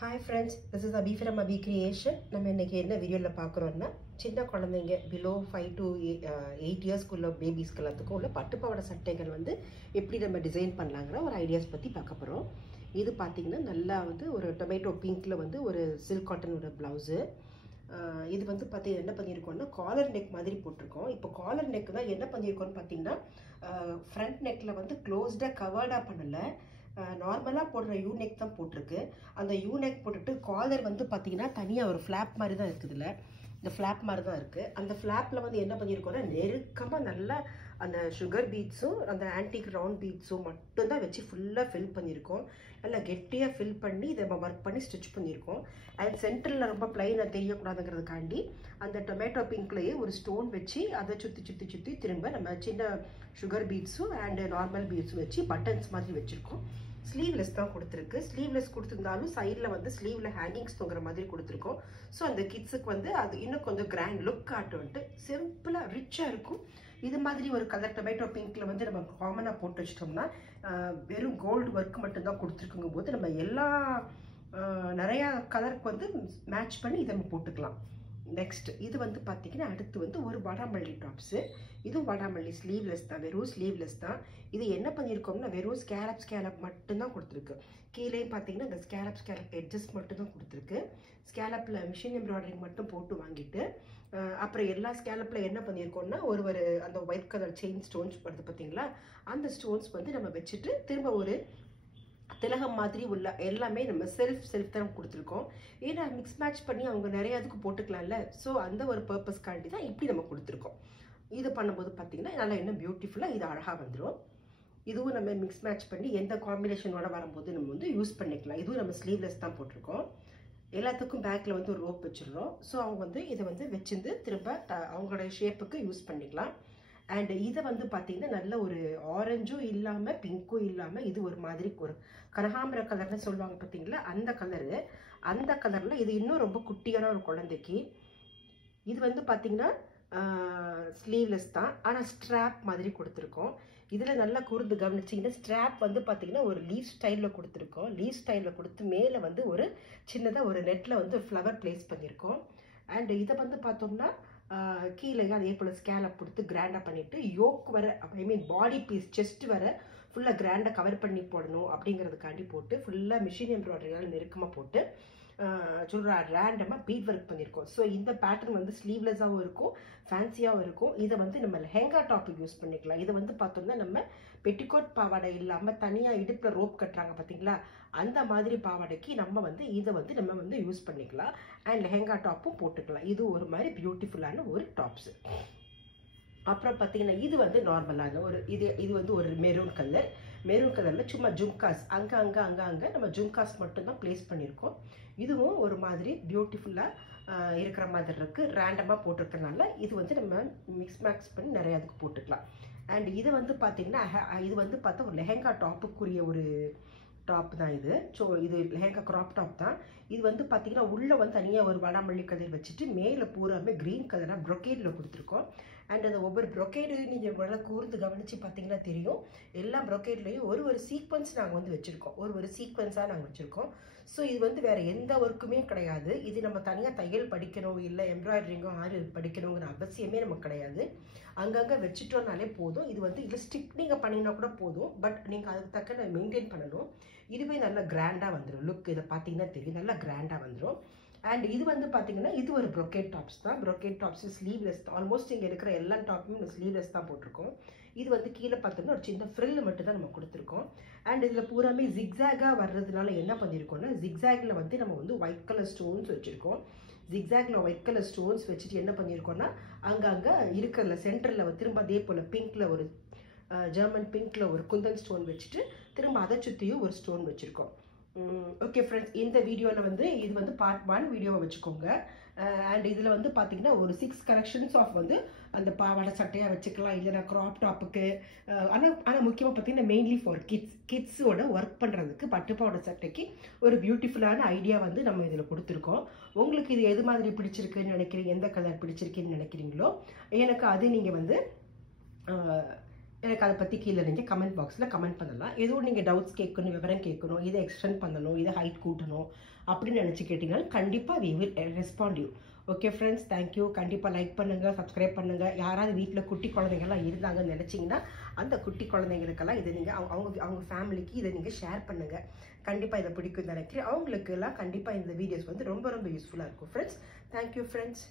Hi friends, this is Abhi from Abhi Creation. நம்ம இன்னைக்கு என்ன வீடியோல பார்க்கறோம்னா சின்ன குழந்தைங்க below 5 to 8 years குள்ள பேபிஸ்க்கு எல்லாத்துக்கும் உள்ள பட்டுப்பாவாடை சட்டைகள் வந்து எப்படி நம்ம டிசைன் பண்ணலாம்ங்கற ஒரு ஐடியாஸ் பத்தி பார்க்க போறோம். இது பாத்தீங்கன்னா நல்லா வந்து ஒரு டொமேட்டோ பிங்க்ல வந்து ஒரு சில்க் காட்டனோட ப்ளவுஸ். இது வந்து பாத்தீங்கன்னா என்ன பண்ணிருக்கோம்னா காலர் நெக் மாதிரி போட்டுருக்கோம். இப்போ காலர் நெக் தான் என்ன பண்ணிருக்கோம்னு பாத்தீங்கன்னா ஃப்ரண்ட் நெக்ல வந்து க்ளோஸ்டா கவர்டா பண்ணல. நார்மலா போடுற யூ நெக் தான் போட்டுருக்கு. அந்த யூ நெக் போட்டுட்டு காலர் வந்து பாத்தீங்கன்னா தனியா ஒரு ஃபிளாப் மாதிரி தான் இருக்குதுல. இந்த ஃபிளாப் மாதிரி தான் இருக்கு. அந்த ஃபிளாப்ல வந்து என்ன பண்ணிருக்கோம்னா நெருக்கமா நல்லா அந்த சுகர் பீட்ஸும் அந்த ஆன்டிக் ரவுண்ட் பீட்ஸும் மட்டும் தான் வச்சு ஃபுல்லா ஃபில் பண்ணிருக்கோம். நல்லா கெட்டியா ஃபில் பண்ணி இதை ஒர்க் பண்ணி ஸ்டிச் பண்ணிருக்கோம். அண்ட் சென்டர்ல ரொம்ப பிளைனா தெரியக்கூடாதுங்கிறதுக்காண்டி அந்த டொமேட்டோ பிங்க்லயே ஒரு ஸ்டோன் வச்சு அதை சுத்தி சுத்தி சுத்தி திரும்ப நம்ம சின்ன சுகர் பீட்ஸும் அண்ட் நார்மல் பீட்ஸும் வச்சு பட்டன்ஸ் மாதிரி வச்சிருக்கோம். ஸ்லீவ்லெஸ் தான் கொடுத்துருக்கு. ஸ்லீவ்லெஸ் கொடுத்துருந்தாலும் சைடில் வந்து ஸ்லீவ்ல ஹேங்கிங்ஸ் தொங்குற மாதிரி கொடுத்துருக்கோம். ஸோ அந்த கிட்ஸுக்கு வந்து அது இன்னும் கொஞ்சம் கிராண்ட் லுக் காட்டுன்ட்டு சிம்பிளாக ரிச்சாக இருக்கும். இது மாதிரி ஒரு கலர் டொமேட்டோ பிங்க்ல வந்து நம்ம காமனாக போட்டு வச்சிட்டோம்னா வெறும் கோல்டு ஒர்க் மட்டும்தான் கொடுத்துருக்குங்கும் போது நம்ம எல்லா நிறையா கலருக்கு வந்து மேட்ச் பண்ணி இதை நம்ம போட்டுக்கலாம். நெக்ஸ்ட் இது வந்து பார்த்தீங்கன்னா அடுத்து வந்து ஒரு வடாமல்லி டாப்ஸு. இதுவும் வடாமல்லி ஸ்லீவ்லெஸ் தான், வெறும் ஸ்லீவ்லெஸ் தான். இது என்ன பண்ணியிருக்கோம்னா வெறும் ஸ்கேலப் மட்டும்தான் கொடுத்துருக்கு. கீழே பார்த்தீங்கன்னா இந்த ஸ்கேலப் எட்ஜஸ் மட்டும் தான் கொடுத்துருக்கு. ஸ்கேலப்பில் மிஷின் எம்ப்ராய்டரிங் மட்டும் போட்டு வாங்கிட்டு அப்புறம் எல்லா ஸ்கேலப்பில் என்ன பண்ணியிருக்கோம்னா ஒரு அந்த ஒயிட் கலர் செயின் ஸ்டோன்ஸ் வருது பார்த்தீங்களா, அந்த ஸ்டோன்ஸ் வந்து நம்ம வச்சுட்டு திரும்ப ஒரு திலகம் மாதிரி உள்ள எல்லாமே நம்ம செல்ஃப் தான் கொடுத்துருக்கோம். ஏன்னா மிக்ஸ் மேட்ச் பண்ணி அவங்க நிறைய இதுக்கு போட்டுக்கலாம்ல. ஸோ அந்த ஒரு பர்பஸ்க்காண்டி தான் இப்படி நம்ம கொடுத்துருக்கோம். இது பண்ணும்போது பார்த்தீங்கன்னா நல்லா இன்னும் பியூட்டிஃபுல்லாக இது அழகாக வந்துடும். இதுவும் நம்ம மிக்ஸ் மேட்ச் பண்ணி எந்த காம்பினேஷனோட வரும்போது நம்ம வந்து யூஸ் பண்ணிக்கலாம். இதுவும் நம்ம ஸ்லீவ்லெஸ் தான் போட்டிருக்கோம். எல்லாத்துக்கும் பேக்கில் வந்து ஒரு ரோப் வச்சிடுறோம். ஸோ அவங்க வந்து இதை வந்து வச்சிருந்து திரும்ப அவங்களோட ஷேப்புக்கு யூஸ் பண்ணிக்கலாம். அண்ட் இதை வந்து பார்த்தீங்கன்னா நல்ல ஒரு ஆரஞ்சும் இல்லாமல் பிங்க்கும் இல்லாமல் இது ஒரு மாதிரி ஒரு கனகாம்பர கலர்னு சொல்லுவாங்க பார்த்தீங்களா, அந்த கலரு. அந்த கலரில் இது இன்னும் ரொம்ப குட்டியான ஒரு குழந்தைக்கு. இது வந்து பார்த்தீங்கன்னா ஸ்லீவ்லெஸ் தான், ஆனால் ஸ்ட்ராப் மாதிரி கொடுத்துருக்கோம். இதில் நல்லா கூர்ந்து கவனிச்சிங்கன்னா ஸ்ட்ராப் வந்து பார்த்தீங்கன்னா ஒரு லீவ் ஸ்டைலில் கொடுத்துருக்கோம். லீவ் ஸ்டைலில் கொடுத்து மேலே வந்து ஒரு சின்னதாக ஒரு நெட்டில் வந்து ஃப்ளவர் பிளேஸ் பண்ணியிருக்கோம். அண்ட் இதை வந்து பார்த்தோம்னா கீழே அதே போல் ஸ்கேலப் கொடுத்து கிராண்டாக பண்ணிவிட்டு யோக் வர பாடி பீஸ் செஸ்ட் வர ஃபுல்லாக கிராண்டாக கவர் பண்ணி போடணும் அப்படிங்கிறதுக்காண்டி போட்டு ஃபுல்லாக மிஷின் எம்ப்ராய்டரியால் நெருக்கமாக போட்டு ரேண்டமாக பீட் ஒர்க் பண்ணியிருக்கோம். ஸோ இந்த பேட்டர்ன் வந்து ஸ்லீவ்லெஸ்ஸாகவும் இருக்கும், ஃபேன்சியாகவும் இருக்கும். இதை வந்து நம்ம லெஹங்கா டாப்புக்கு யூஸ் பண்ணிக்கலாம். இதை வந்து பார்த்தோம்னா நம்ம பெட்டிகோட் பாவாடை இல்லாமல் தனியாக இடுப்பில் ரோப் கட்டுறாங்க பார்த்தீங்களா, அந்த மாதிரி பாவாடைக்கு நம்ம வந்து இதை வந்து நம்ம வந்து யூஸ் பண்ணிக்கலாம். அண்ட் லெஹங்கா டாப்பும் போட்டுக்கலாம். இது ஒரு மாதிரி பியூட்டிஃபுல்லான ஒரு டாப்ஸு. அப்புறம் பார்த்தீங்கன்னா இது வந்து நார்மலான ஒரு இது வந்து ஒரு மெரூன் கலரில் சும்மா ஜும்காஸ் அங்கே நம்ம ஜும்காஸ் மட்டும்தான் பிளேஸ் பண்ணியிருக்கோம். இதுவும் ஒரு மாதிரி பியூட்டிஃபுல்லாக இருக்கிற மாதிரி இருக்குது. ரேண்டமாக போட்டிருக்கனால இது வந்து நம்ம மிக்ஸ் மேக்ஸ் பண்ணி நிறைய அதுக்கு போட்டுக்கலாம். அண்ட் இதை வந்து பார்த்தீங்கன்னா இது வந்து பார்த்தா ஒரு லெஹங்கா டாப்புக்குரிய ஒரு டாப் தான் இது. ஸோ இது லெஹங்கா கிராப் டாப் தான். இது வந்து பார்த்தீங்கன்னா உள்ளே வந்து தனியாக ஒரு வடாமல்லி கலர் வச்சுட்டு மேலே பூராமே க்ரீன் கலராக ப்ரொக்கேடில் கொடுத்துருக்கோம். அண்ட் அந்த ஒவ்வொரு ப்ரொக்கேடு நீங்கள் நல்லா கூர்ந்து கவனித்து பார்த்தீங்கன்னா தெரியும். எல்லா ப்ரொக்கேட்லேயும் ஒரு சீக்வன்ஸ் நாங்கள் வந்து வச்சுருக்கோம். ஒரு சீக்வன்ஸாக நாங்கள் வச்சுருக்கோம். ஸோ இது வந்து வேறு எந்த ஒர்க்குமே கிடையாது. இது நம்ம தனியாக தையல் படிக்கணும் இல்லை எம்ப்ராய்டரிங்கோ ஆறு படிக்கணுங்கிற அவசியமே நமக்கு கிடையாது. அங்கங்கே வச்சுட்டோம்னாலே போதும். இது வந்து இல்லை ஸ்டிக் நீங்கள் பண்ணினா கூட போதும். பட் நீங்கள் அதுக்கு தக்க மெயின்டைன் பண்ணணும். இதுவே நல்லா கிராண்டாக வந்துடும். லுக் இதை பார்த்தீங்கன்னா தெரியும், நல்லா கிராண்டாக வந்துடும். அண்ட் இது வந்து பார்த்தீங்கன்னா இது ஒரு ப்ரொக்கேட் டாப்ஸ் தான். ப்ரொக்கேட் டாப்ஸ் ஸ்லீவ்லெஸ் தான். ஆல்மோஸ்ட் இங்கே இருக்கிற எல்லா டாப்புமே ஸ்லீவ்லெஸ் தான் போட்டிருக்கோம். இது வந்து கீழே பார்த்தோம்னா ஒரு சின்ன ஃப்ரில் மட்டும் தான் நம்ம கொடுத்துருக்கோம். அண்ட் இதில் பூராமே ஜிக்ஸாகாக வர்றதுனால என்ன பண்ணியிருக்கோம்னா ஜிக்ஸாகில் வந்து நம்ம வந்து ஒயிட் கலர் ஸ்டோன்ஸ் வச்சுருக்கோம். ஜிக்ஸாகில் ஒயிட் கலர் ஸ்டோன்ஸ் வச்சுட்டு என்ன பண்ணியிருக்கோம்னா அங்கங்கே இருக்கிற சென்டரில் திரும்ப அதே போல் பிங்க்கில் ஒரு ஜெர்மன் பிங்க்கில் ஒரு குந்தன் ஸ்டோன் வச்சுட்டு திரும்ப அதை சுற்றியும் ஒரு ஸ்டோன் வச்சுருக்கோம். ஓகே ஃப்ரெண்ட்ஸ், இந்த வீடியோவில் வந்து இது வந்து பார்ட் 1 வீடியோவை வச்சுக்கோங்க. அண்ட் இதில் வந்து பார்த்தீங்கன்னா ஒரு 6 கலெக்ஷன்ஸ் ஆஃப் வந்து அந்த பாவாடை சட்டையாக வச்சுக்கலாம், இல்லைனா க்ராப் டாப்புக்கு. ஆனால் முக்கியமாக பார்த்தீங்கன்னா மெயின்லி ஃபார் கிட்ஸோட ஒர்க் பண்ணுறதுக்கு பட்டுப்பாவாடை சட்டைக்கு ஒரு பியூட்டிஃபுல்லான ஐடியா வந்து நம்ம இதில் கொடுத்துருக்கோம். உங்களுக்கு இது எது மாதிரி பிடிச்சிருக்குன்னு நினைக்கிறீங்க, எந்த கலர் பிடிச்சிருக்குன்னு நினைக்கிறீங்களோ எனக்கு அது நீங்கள் வந்து எனக்கு அதை பற்றி கீழே நீங்கள் கமெண்ட் பாக்ஸில் கமெண்ட் பண்ணலாம். எதுவும் நீங்கள் டவுட்ஸ் கேட்கணும், விவரம் கேட்கணும், இதை எக்ஸ்டெண்ட் பண்ணணும், இதை ஹைட் கூட்டணும் அப்படின்னு நினச்சி கேட்டிங்கன்னா கண்டிப்பாக we will respond you. Okay friends, thank you. கண்டிப்பாக லைக் பண்ணுங்கள், சப்ஸ்கிரைப் பண்ணுங்கள். யாராவது வீட்டில் குட்டி குழந்தைங்கள்லாம் இருந்தாங்கன்னு நினச்சிங்கன்னா அந்த குட்டி குழந்தைங்களுக்கெல்லாம் இதை நீங்கள் அவங்க ஃபேமிலிக்கு இதை நீங்கள் ஷேர் பண்ணுங்கள். கண்டிப்பாக இதை பிடிக்கும் நினைக்கிறேன். அவங்களுக்கெல்லாம் கண்டிப்பாக இந்த வீடியோஸ் வந்து ரொம்ப ரொம்ப யூஸ்ஃபுல்லாக இருக்கும் ஃப்ரெண்ட்ஸ். Thank you friends.